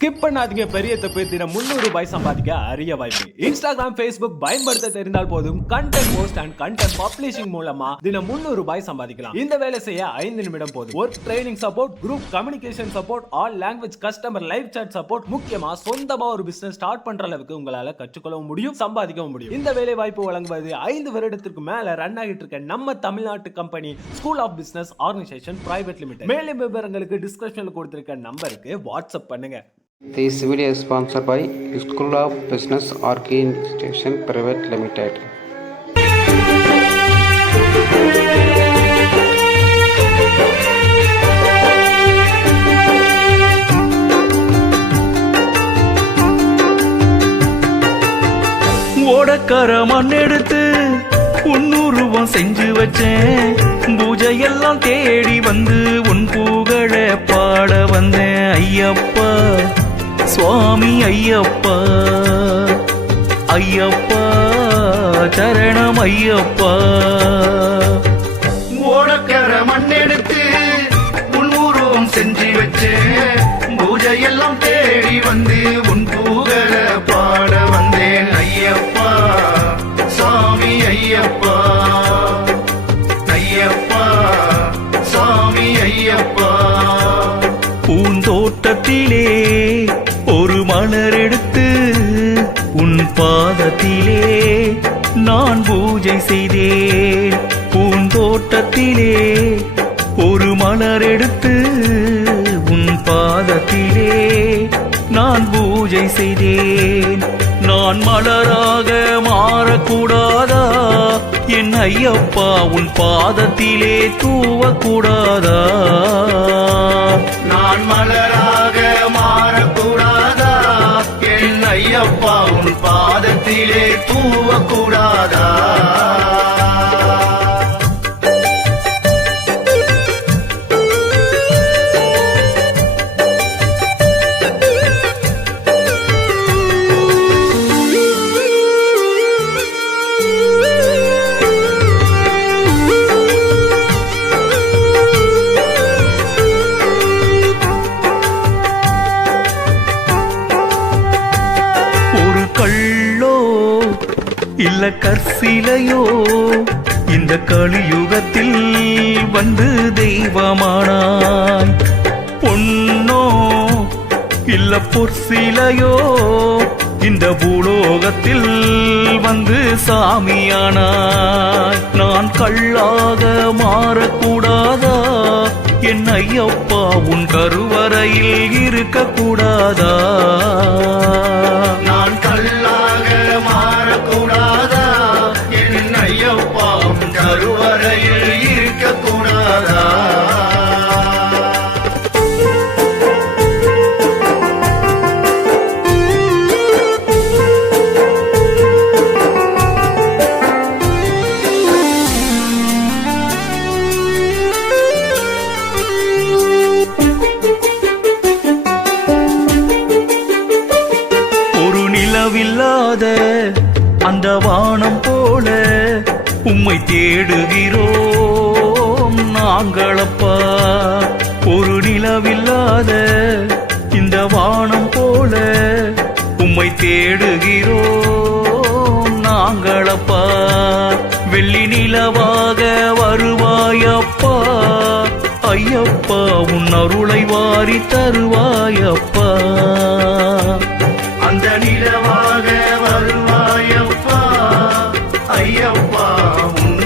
Skip பண்ணாதீங்க, பெரிய தப்பு. தினம் 300 ரூபாய் சம்பாதிக்க அரிய வாய்ப்பு. இன்ஸ்டாகிராம், Facebook பயன்படுத்த தெரிந்தால் போதும். Content post and content publishing மூலமா தினம் 300 ரூபாய் சம்பாதிக்கலாம். இந்த வேலை செய்ய 5 நிமிடம் போதும். Work training support, group communication support, all language customer live chat support, முக்கியமா சொந்தமா ஒரு பிசினஸ் ஸ்டார்ட் பண்ற அளவுக்கு உங்களால கற்றுக்கொள்ளவும் முடியும், சம்பாதிக்கவும் முடியும். இந்த வேலை வாய்ப்பு வழங்குவது 5 வருடத்திற்கு மேல ரன் ஆகிட்டு இருக்க நம்ம தமிழ்நாட்டு company school of business organisation private limited. மேலும் விவரங்களுக்கு டிஸ்கிரிப்ஷன்ல கொடுத்திருக்க நம்பருக்கு வாட்ஸ்அப் பண்ணுங்க. This video is sponsored by School of Business Organization Private Limited. ஓடக்கார மண் எடுத்து உன்னுருவம் செஞ்சு வச்சேன். பூஜையெல்லாம் தேடி வந்து உன் புகழ பாட வந்தேன். ஐயப்பா சுவாமி ஐயப்பா, ஐயப்பா சரணம் ஐயப்பா. ஓடக்கர மண்ணெடுத்து உன் உருவம் செஞ்சு வச்சு பூஜையெல்லாம் தேடி வந்து உன் புகழ பாட வந்தேன். ஐயப்பா சுவாமி ஐயப்பா, ஐயப்பா சுவாமி ஐயப்பா. பூந்தோட்டத்திலே ஒரு மலர் எடுத்து உன் பாதத்திலே நான் பூஜை செய்தேன். பூந்தோட்டத்திலே ஒரு மலர் எடுத்து உன் பாதத்திலே நான் பூஜை செய்தேன். நான் மலராக மாறக்கூடாதா என் ஐயப்பா, உன் பாதத்திலே தூவக்கூடாதா? நான் மலராக மாறக்கூடாதா என் ஐயப்பா, உன் பாதத்திலே தூவக்கூடாதா? இல்ல கற்சிலையோ இந்த கலியுகத்தில் வந்து தெய்வமானாய். பொன்னோ இல்ல பொற்சிலையோ இந்த பூலோகத்தில் வந்து சாமியானாய். நான் கல்லாக மாறக்கூடாதா என் ஐயப்பா, உன் கருவறையில் இருக்கக்கூடாதா? நான் கல்லாக மாறக்கூடாதா என் ஐயப்பா, உன் கருவறையில் இருக்கக்கூடாதா? நிலவில்லாத அந்த வானம் போல உம்மை தேடுகிறோம் நாங்களப்பா. ஒரு நிலவில்லாத இந்த வானம் போல உம்மை தேடுகிறோம் நாங்களப்பா. வெள்ளி நிலவாக வருவாயப்பா ஐயப்பா, உன் அருளை வாரி தருவாயப்பா. அந்த நிலவாக வருவாயப்பா ஐயப்பா, உன்